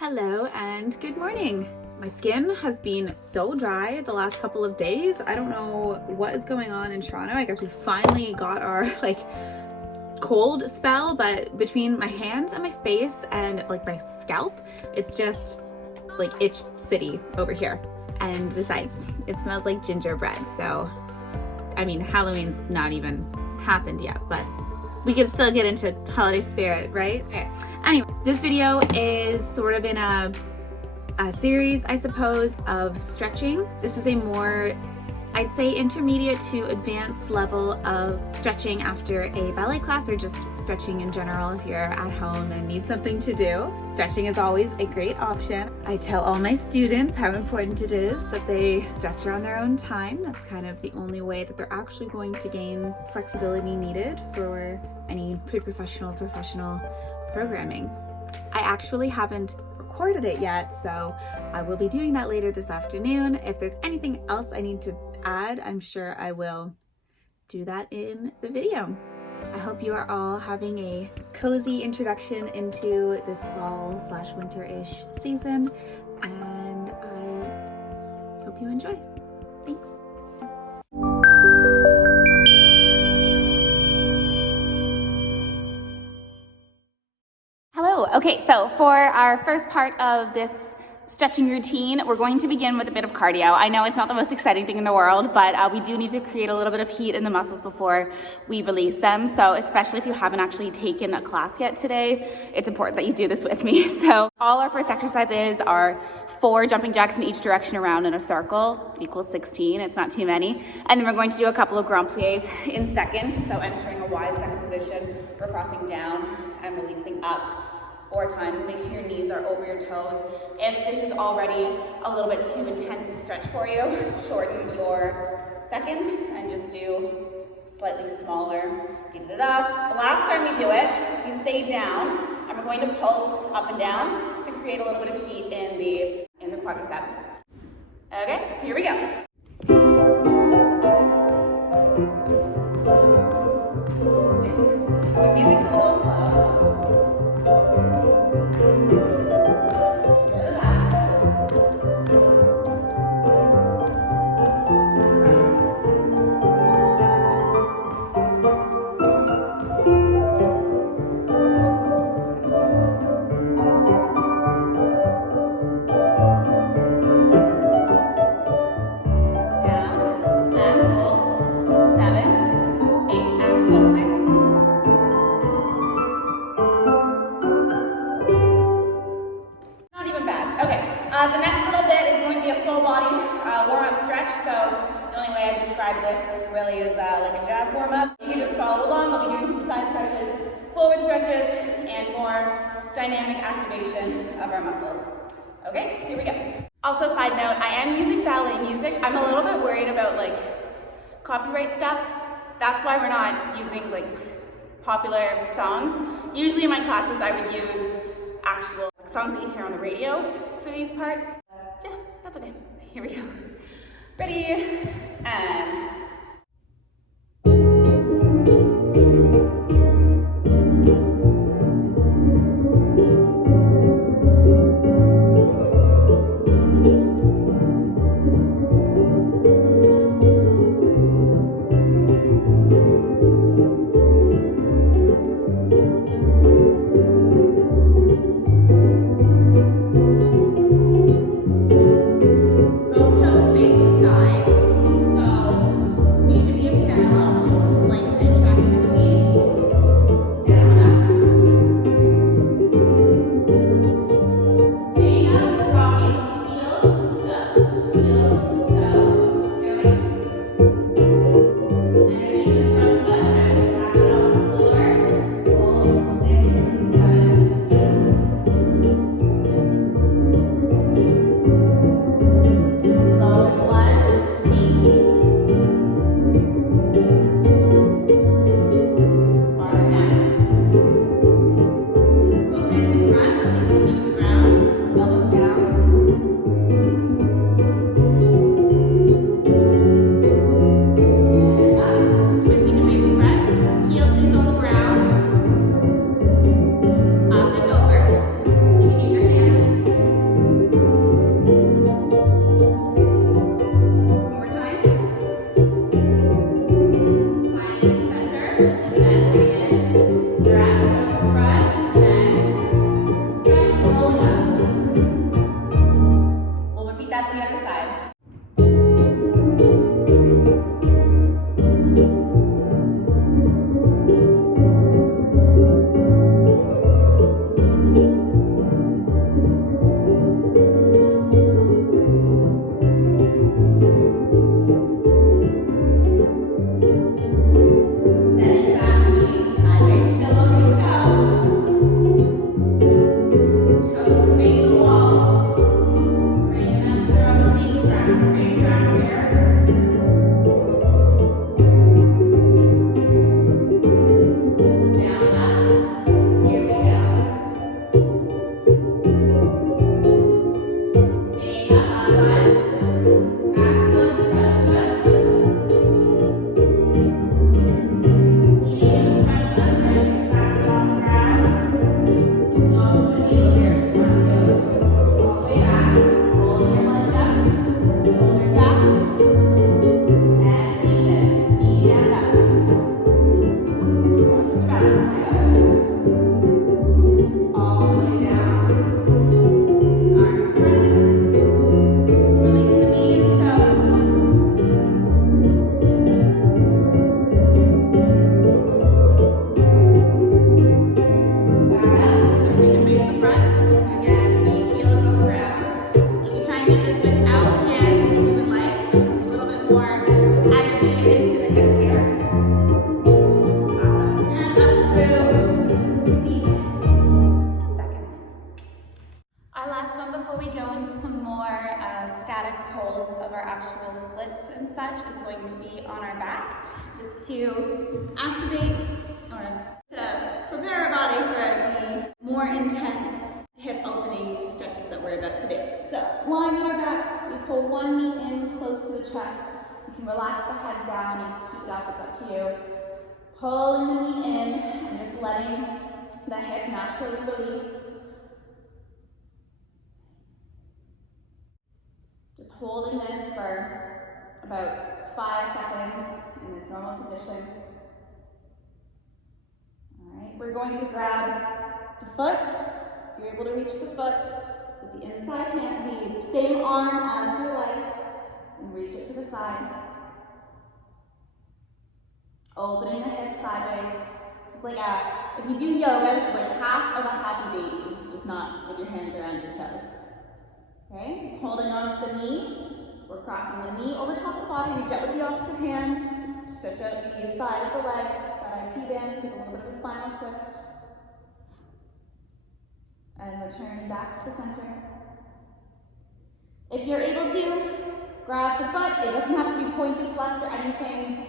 Hello and good morning. My skin has been so dry the last couple of days. I don't know what is going on in Toronto. I guess we finally got our cold spell, but between my hands and my face and my scalp, it's just like itch city over here. And besides, it smells like gingerbread. So, I mean, Halloween's not even happened yet, but we can still get into holiday spirit, right? Okay. Anyway, this video is sort of in a series, I suppose, of stretching. This is a more, I'd say, intermediate to advanced level of stretching after a ballet class or just stretching in general if you're at home and need something to do. Stretching is always a great option. I tell all my students how important it is that they stretch on their own time. That's kind of the only way that they're actually going to gain flexibility needed for any pre-professional, professional programming. I actually haven't recorded it yet, so I will be doing that later this afternoon. If there's anything else I need to add, I'm sure I will do that in the video. I hope you are all having a cozy introduction into this fall/winter-ish season, and I hope you enjoy. Thanks. Hello. Okay, so for our first part of this stretching routine, we're going to begin with a bit of cardio. I know it's not the most exciting thing in the world, but we do need to create a little bit of heat in the muscles before we release them. So especially if you haven't actually taken a class yet today, it's important that you do this with me. So all our first exercises are 4 jumping jacks in each direction around in a circle, equals 16. It's not too many. And then we're going to do a couple of grand pliés in second. So entering a wide second position, we're crossing down and releasing up 4 times. Make sure your knees are over your toes. If this is already a little bit too intense of stretch for you, shorten your second and just do slightly smaller. The last time we do it, we stay down and we're going to pulse up and down to create a little bit of heat in the quadricep. Okay, here we go. The music's a little slow. The next little bit is going to be a full body warm-up stretch. So the only way I describe this really is like a jazz warm-up. You can just follow along. I'll be doing some side stretches, forward stretches, and more dynamic activation of our muscles. Okay, here we go. Also, side note, I am using ballet music. I'm a little bit worried about copyright stuff. That's why we're not using popular songs. Usually in my classes I would use actual songs that you hear on the radio for these parts. Yeah, that's okay. Here we go. Ready, and toes face the side. So Our last one before we go into some more static holds of our actual splits and such is going to be on our back, just to activate or to prepare our body for the more intense hip opening stretches that we're about to do. So lying on our back, we pull one knee in close to the chest. You can relax the head down, you can keep it up, it's up to you. Pulling the knee in and just letting the hip naturally release. Just holding this for about 5 seconds in this normal position. All right, we're going to grab the foot. If you're able to reach the foot with the inside hand, the same arm as your leg, and reach it to the side. Opening the hip sideways. It's like if you do yoga, this is like half of a happy baby, just not with your hands around your toes. Okay, holding on to the knee. We're crossing the knee over top of the body. Reach out with the opposite hand. Stretch out the side of the leg, that IT band with a little bit of a spinal twist. And return back to the center. If you're able to, grab the foot. It doesn't have to be pointed, flexed, or anything.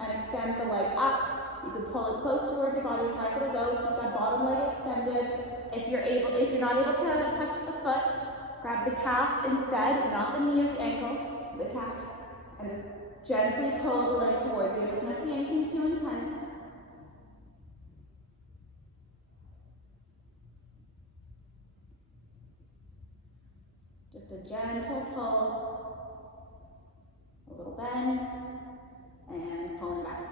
And extend the leg up. You can pull it close towards your body as high as it'll go. Keep that bottom leg extended. If you're not able to touch the foot, grab the calf instead, not the knee or the ankle, the calf, and just gently pull the leg towards you. It doesn't have to be anything too intense. Just a gentle pull, a little bend, and pulling back.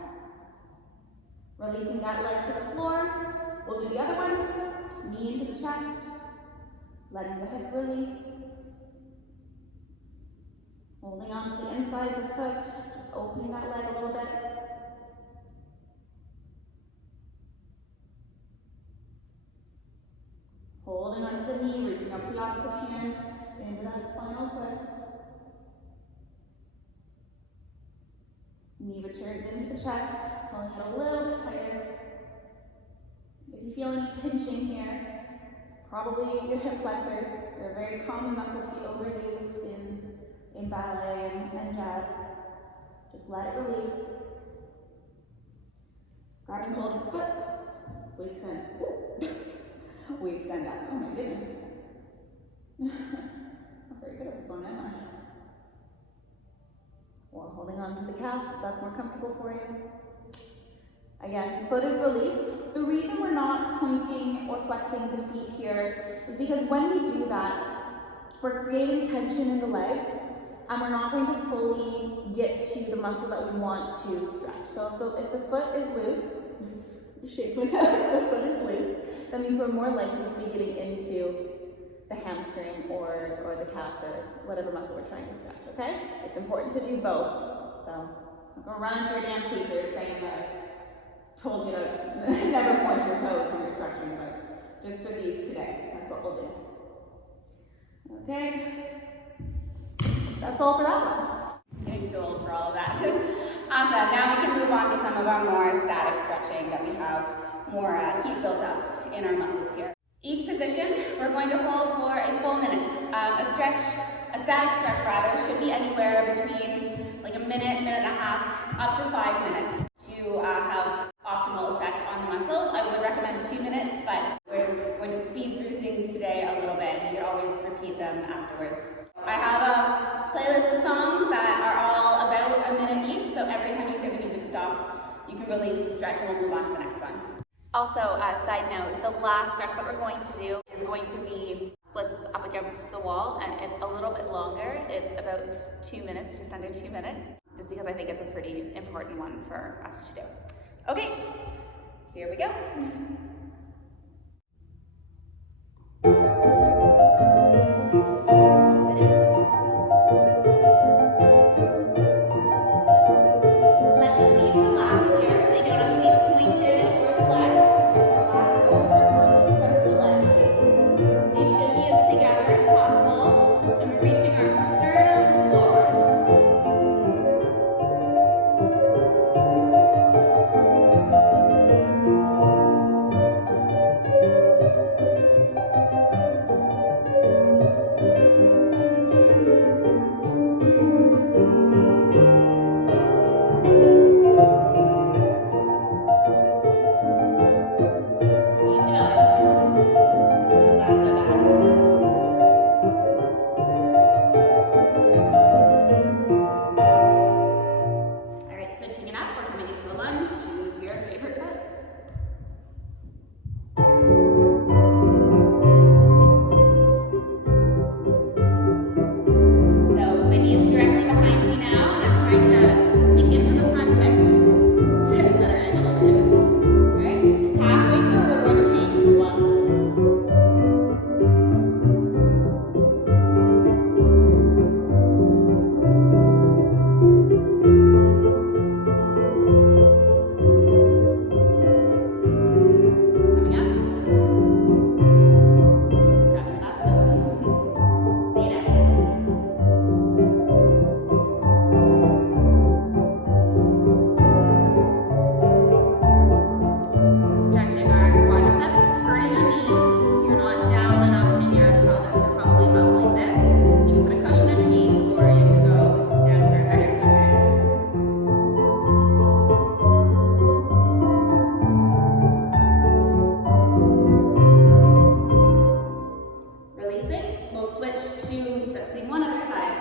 Releasing that leg to the floor. We'll do the other one. Knee into the chest. Letting the hip release. Holding on to the inside of the foot. Just opening that leg a little bit. Holding onto the knee, reaching up the opposite hand into that spinal twist. Knee returns into the chest, pulling it a little bit tighter. If you feel any pinching here, it's probably your hip flexors. They're a very common muscle to be overused in ballet and jazz. Just let it release. Grabbing hold of the foot, we extend. We extend up. Oh my goodness. I'm very good at this one, am I? Or holding on to the calf, if that's more comfortable for you. Again, foot is released. The reason we're not pointing or flexing the feet here is because when we do that, we're creating tension in the leg, and we're not going to fully get to the muscle that we want to stretch. So if the foot is loose, shake my toe, if the foot is loose, that means we're more likely to be getting into the hamstring or the calf or whatever muscle we're trying to stretch, okay? It's important to do both. So I'm going to run into your dance teacher saying that I told you to never point your toes when you're stretching, but just for these today, that's what we'll do. Okay, that's all for that one. Getting too old for all of that. Awesome, now we can move on to some of our more static stretching that we have more heat built up in our muscles here. Each position, we're going to hold for a full minute. A static stretch rather, should be anywhere between like a minute, minute and a half, up to 5 minutes to have optimal effect on the muscles. I would recommend 2 minutes, but we're just going to speed through things today a little bit. You can always repeat them afterwards. I have a playlist of songs that are all about a minute each, so every time you hear the music stop, you can release the stretch and we'll move on to the next one. Also, side note, the last stretch that we're going to do is going to be splits up against the wall, and it's a little bit longer. It's about 2 minutes, just under 2 minutes, just because I think it's a pretty important one for us to do. Okay, here we go. we'll switch to that same one other side.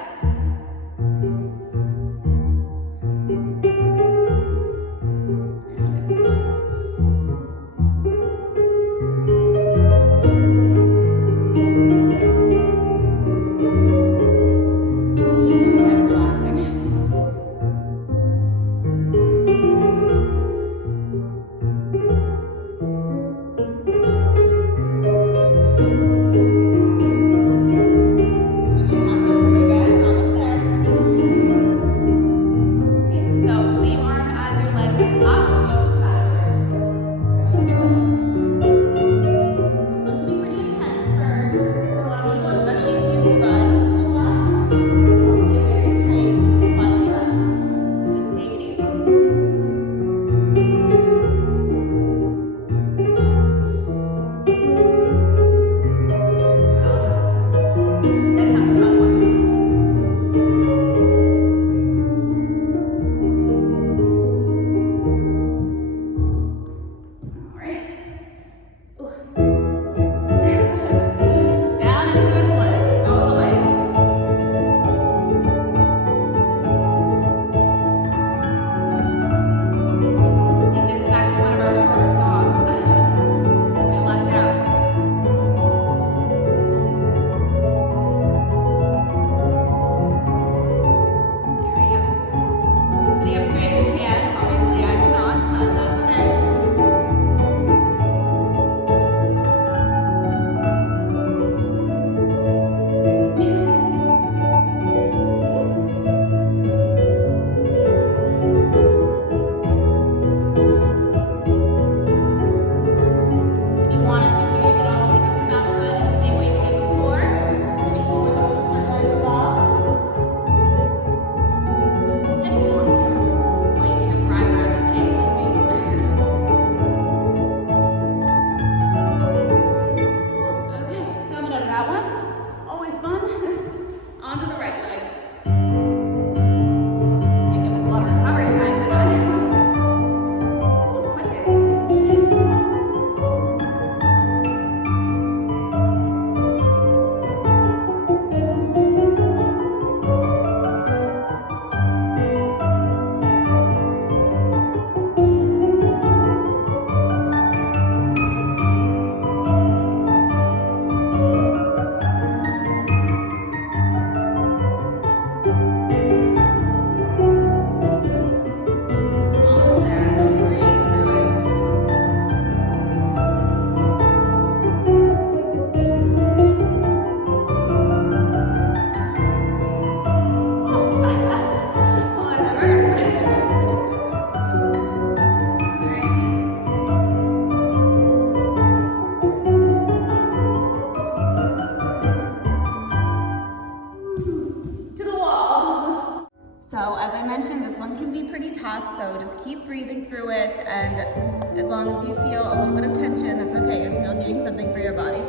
So just keep breathing through it, and as long as you feel a little bit of tension, that's okay. You're still doing something for your body.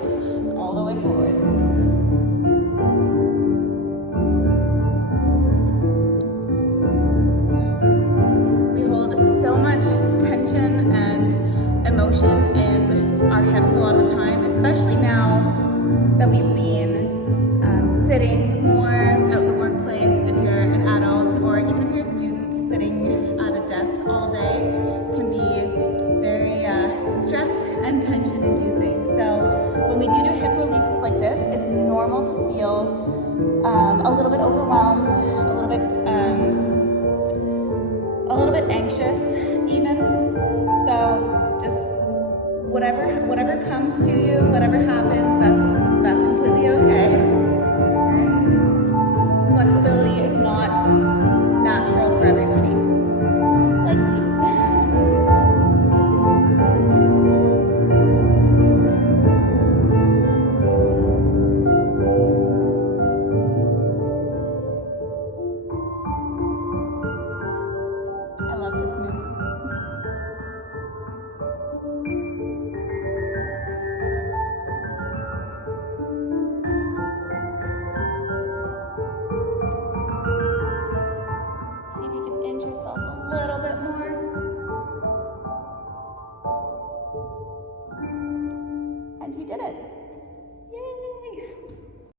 All the way forwards. We hold so much tension and emotion in our hips a lot of the time, especially now that we've been sitting more out in the workplace. If you're an adult, or even if you're a student, sitting at a desk all day can be very stress and tension inducing. So when we do hip releases like this, it's normal to feel a little bit overwhelmed, a little bit anxious even. So just whatever comes to you, whatever happens, that's completely okay.